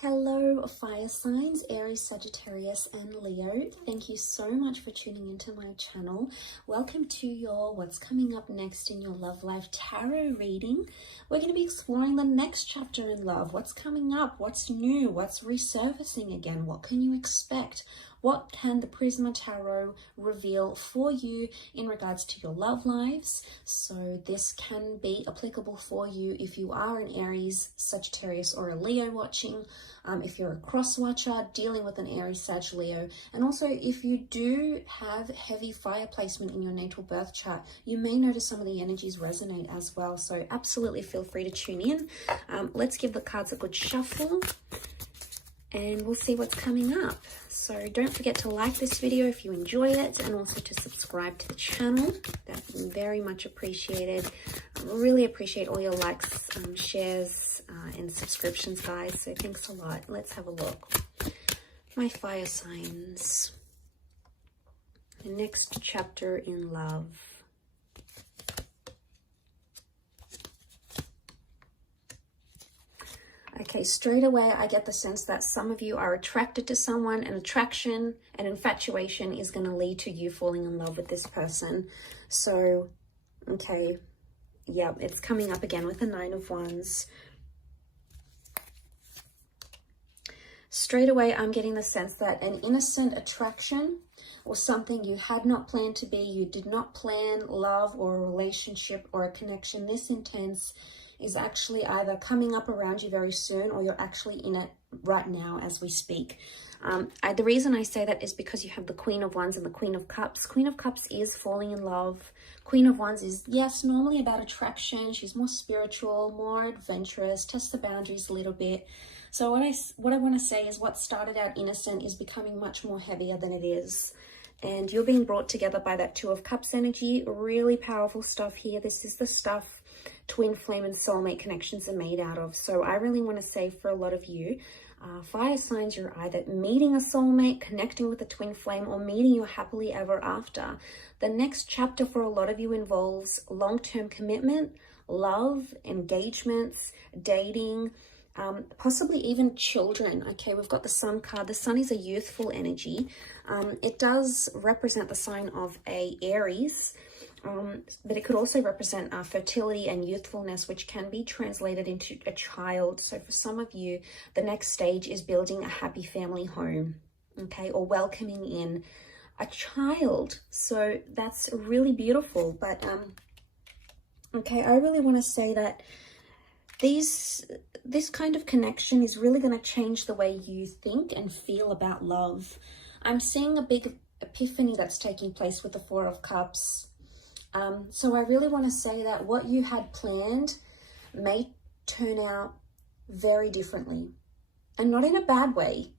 Hello, fire signs, Aries, Sagittarius, and Leo. Thank you so much for tuning into my channel. Welcome to your What's Coming Up Next in Your Love Life Tarot reading. We're going to be exploring the next chapter in love. What's coming up? What's new? What's resurfacing again? What can you expect? What can the Prisma Tarot reveal for you in regards to your love lives? So this can be applicable for you if you are an Aries, Sagittarius, or a Leo watching. If you're a cross watcher dealing with an Aries, Sag, Leo, and also if you do have heavy fire placement in your natal birth chart, you may notice some of the energies resonate as well. So absolutely feel free to tune in. Let's give the cards a good shuffle and we'll see what's coming up. So don't forget to like this video if you enjoy it, and also to subscribe to the channel. That would be very much appreciated. I really appreciate all your likes, shares, and subscriptions, guys. So thanks a lot. Let's have a look. My fire signs. The next chapter in love. Okay, straight away, I get the sense that some of you are attracted to someone, and attraction and infatuation is going to lead to you falling in love with this person. So, okay, yeah, it's coming up again with the Nine of Wands. Straight away, I'm getting the sense that an innocent attraction or something you had not planned to be, you did not plan love or a relationship or a connection this intense, is actually either coming up around you very soon, or you're actually in it right now as we speak. The reason I say that is because you have the Queen of Wands and the Queen of Cups. Queen of Cups is falling in love. Queen of Wands is, yes, normally about attraction. She's more spiritual, more adventurous, tests the boundaries a little bit. So what I want to say is what started out innocent is becoming much more heavier than it is. And you're being brought together by that Two of Cups energy. Really powerful stuff here. This is the stuff twin flame and soulmate connections are made out of. So I really want to say for a lot of you, fire signs, you're either meeting a soulmate, connecting with a twin flame, or meeting your happily ever after. The next chapter for a lot of you involves long-term commitment, love, engagements, dating, possibly even children. Okay, we've got the Sun card. The Sun is a youthful energy. It does represent the sign of a Aries, but it could also represent fertility and youthfulness, which can be translated into a child. So for some of you, the next stage is building a happy family home, okay, or welcoming in a child. So that's really beautiful. But okay, I really want to say that this kind of connection is really going to change the way you think and feel about love. I'm seeing a big epiphany that's taking place with the Four of Cups. So I really want to say that what you had planned may turn out very differently, and not in a bad way.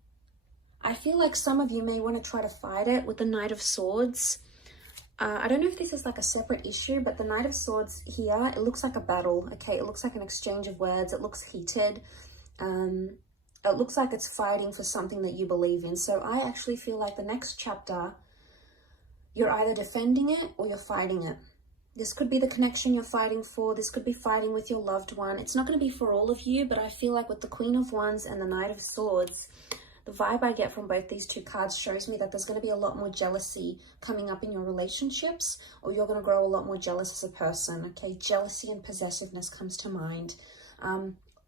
I feel like some of you may want to try to fight it with the Knight of Swords. I don't know if this is like a separate issue, but the Knight of Swords here, it looks like a battle, okay? It looks like an exchange of words. It looks heated. It looks like it's fighting for something that you believe in. So I actually feel like the next chapter, you're either defending it or you're fighting it. This could be the connection you're fighting for. This could be fighting with your loved one. It's not going to be for all of you, but I feel like with the Queen of Wands and the Knight of Swords, the vibe I get from both these two cards shows me that there's going to be a lot more jealousy coming up in your relationships, or you're going to grow a lot more jealous as a person, okay? Jealousy and possessiveness comes to mind.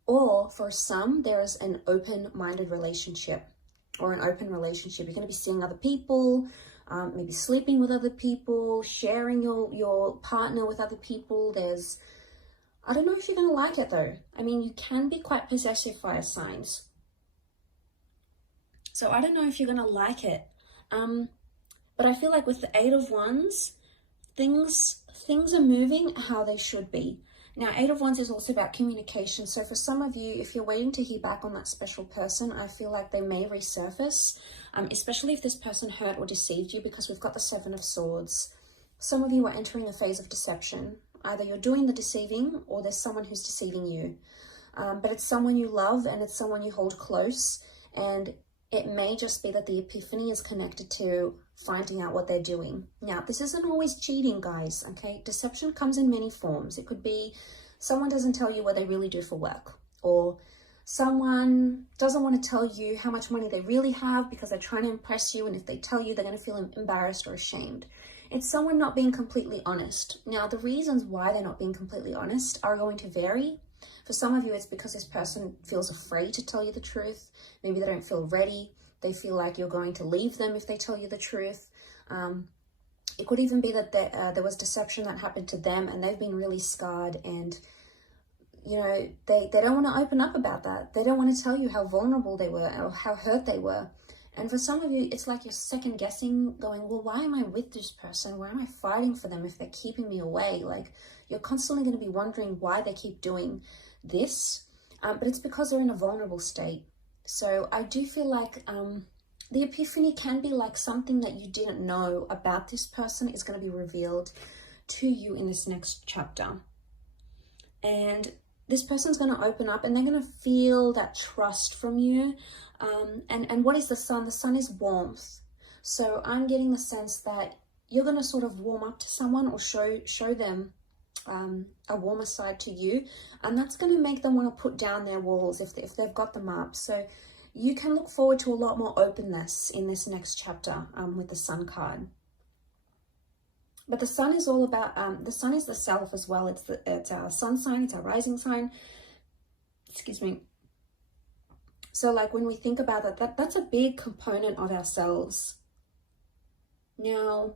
Or for some, there is an open-minded relationship or an open relationship. You're going to be seeing other people, maybe sleeping with other people, sharing your partner with other people. I don't know if you're going to like it though. I mean, you can be quite possessive, fire signs. So I don't know if you're going to like it. But I feel like with the Eight of Wands, things are moving how they should be. Now, Eight of Wands is also about communication. So for some of you, if you're waiting to hear back on that special person, I feel like they may resurface, especially if this person hurt or deceived you, because we've got the Seven of Swords. Some of you are entering a phase of deception. Either you're doing the deceiving or there's someone who's deceiving you. But it's someone you love and it's someone you hold close. And it may just be that the epiphany is connected to finding out what they're doing. Now, this isn't always cheating, guys, okay? Deception comes in many forms. It could be someone doesn't tell you what they really do for work, or Someone doesn't want to tell you how much money they really have because they're trying to impress you, and if they tell you, they're going to feel embarrassed or ashamed. It's someone not being completely honest. Now, the reasons why they're not being completely honest are going to vary. For some of you, it's because this person feels afraid to tell you the truth. Maybe they don't feel ready. They feel like you're going to leave them if they tell you the truth. It could even be that there was deception that happened to them and they've been really scarred, and you know, they don't want to open up about that. They don't want to tell you how vulnerable they were or how hurt they were. And for some of you, it's like you're second guessing, going, well, why am I with this person? Why am I fighting for them if they're keeping me away? Like, you're constantly going to be wondering why they keep doing this. But it's because they're in a vulnerable state. So I do feel like the epiphany can be like something that you didn't know about this person is going to be revealed to you in this next chapter. And this person's going to open up and they're going to feel that trust from you. And what is the sun? The sun is warmth. So I'm getting the sense that you're going to sort of warm up to someone or show them a warmer side to you. And that's going to make them want to put down their walls if they've got them up. So you can look forward to a lot more openness in this next chapter with the sun card. But the sun is all about, the sun is the self as well. It's our sun sign, it's our rising sign. Excuse me. So like when we think about it, that's a big component of ourselves. Now,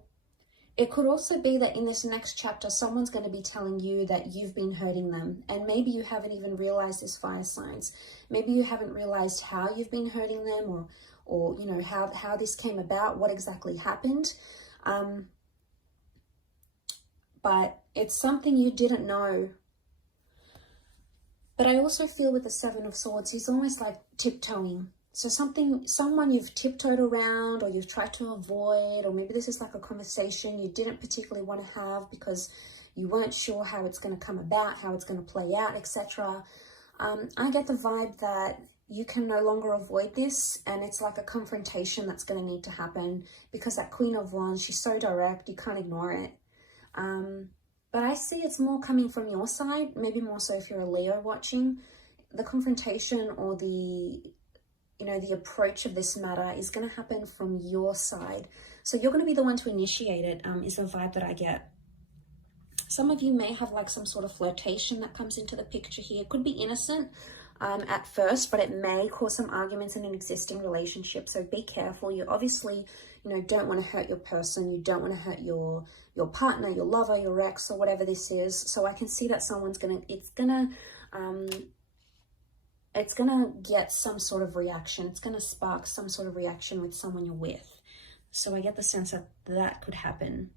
it could also be that in this next chapter, someone's going to be telling you that you've been hurting them. And maybe you haven't even realized this, fire signs. Maybe you haven't realized how you've been hurting them, or you know, how this came about, what exactly happened. But it's something you didn't know. But I also feel with the Seven of Swords, he's almost like tiptoeing. So someone you've tiptoed around, or you've tried to avoid, or maybe this is like a conversation you didn't particularly want to have because you weren't sure how it's going to come about, how it's going to play out, etc. I get the vibe that you can no longer avoid this, and it's like a confrontation that's going to need to happen, because that Queen of Wands, she's so direct, you can't ignore it. But I see it's more coming from your side, maybe more so if you're a Leo watching. The confrontation or the approach of this matter is going to happen from your side. So you're going to be the one to initiate it, is the vibe that I get. Some of you may have like some sort of flirtation that comes into the picture here. It could be innocent at first, but it may cause some arguments in an existing relationship. So be careful. You obviously, don't want to hurt your person. You don't want to hurt your partner, your lover, your ex, or whatever this is. So I can see that someone's it's gonna get some sort of reaction. It's gonna spark some sort of reaction with someone you're with. So I get the sense that that could happen.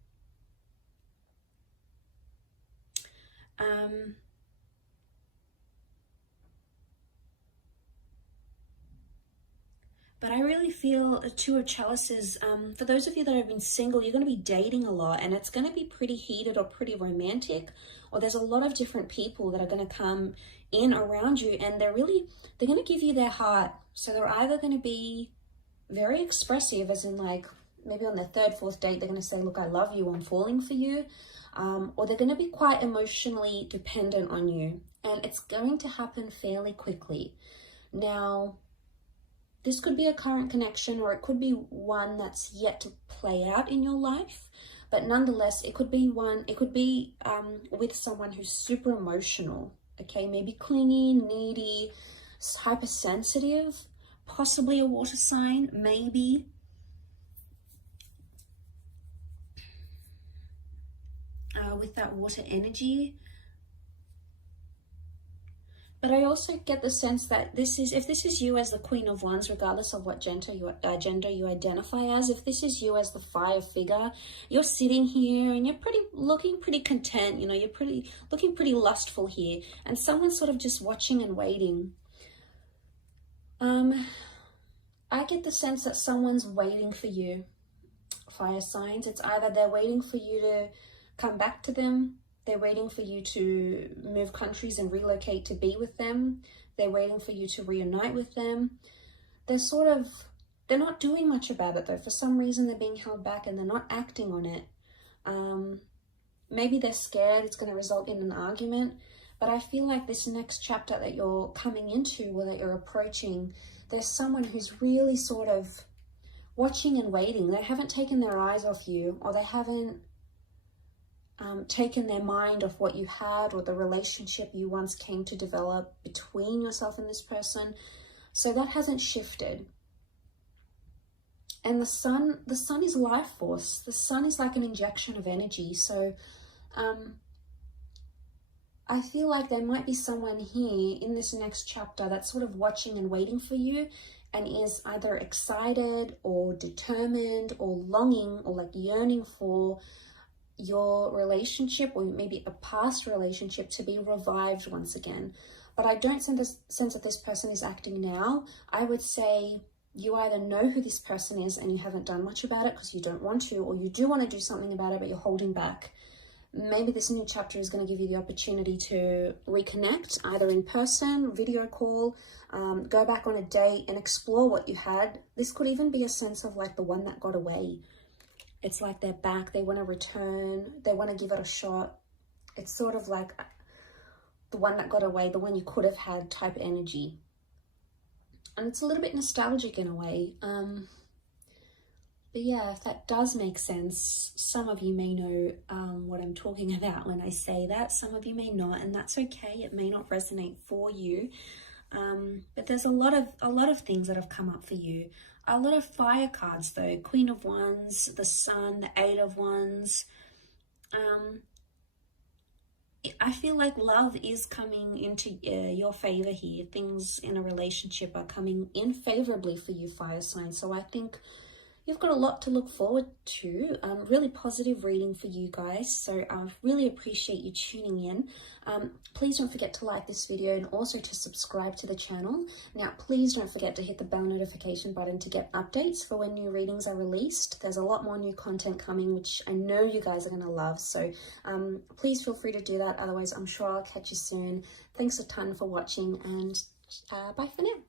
But I really feel a Two of Chalices, for those of you that have been single, you're going to be dating a lot, and it's going to be pretty heated or pretty romantic, or there's a lot of different people that are going to come in around you, and they're going to give you their heart. So they're either going to be very expressive, as in like maybe on their third, fourth date, they're going to say, look, I love you, I'm falling for you. Or they're going to be quite emotionally dependent on you, and it's going to happen fairly quickly. Now, this could be a current connection, or it could be one that's yet to play out in your life. But nonetheless, it could be with someone who's super emotional, okay? Maybe clingy, needy, hypersensitive, possibly a water sign, maybe. With that water energy. But I also get the sense that if this is you as the Queen of Wands, regardless of what gender you identify as, if this is you as the fire figure, you're sitting here and you're looking pretty content, you're looking pretty lustful here, and someone's sort of just watching and waiting. I get the sense that someone's waiting for you, fire signs. It's either they're waiting for you to come back to them, they're waiting for you to move countries and relocate to be with them, they're waiting for you to reunite with them. They're not doing much about it though. For some reason they're being held back and they're not acting on it. Maybe they're scared it's going to result in an argument, But I feel like this next chapter that you're coming into, or that you're approaching, there's someone who's really sort of watching and waiting. They haven't taken their eyes off you, or they haven't taken their mind off what you had, or the relationship you once came to develop between yourself and this person. So that hasn't shifted. And the sun is life force. The sun is like an injection of energy. So I feel like there might be someone here in this next chapter that's sort of watching and waiting for you, and is either excited or determined or longing or like yearning for your relationship, or maybe a past relationship, to be revived once again. But I don't sense that this person is acting now. I would say you either know who this person is and you haven't done much about it because you don't want to, or you do want to do something about it but you're holding back. Maybe this new chapter is going to give you the opportunity to reconnect, either in person, video call, go back on a date and explore what you had. This could even be a sense of like the one that got away. It's like they're back, they want to return, they want to give it a shot. It's sort of like the one that got away, the one you could have had type energy. And it's a little bit nostalgic in a way. But yeah, if that does make sense, some of you may know what I'm talking about when I say that. Some of you may not, and that's okay. It may not resonate for you. But there's a lot of things that have come up for you. A lot of fire cards though. Queen of Wands, the Sun, the Eight of Wands. I feel like love is coming into your favor here. Things in a relationship are coming in favorably for you, fire sign. So I think you've got a lot to look forward to. Really positive reading for you guys. So I really appreciate you tuning in. Please don't forget to like this video and also to subscribe to the channel. Now, please don't forget to hit the bell notification button to get updates for when new readings are released. There's a lot more new content coming, which I know you guys are going to love. So please feel free to do that. Otherwise, I'm sure I'll catch you soon. Thanks a ton for watching, and bye for now.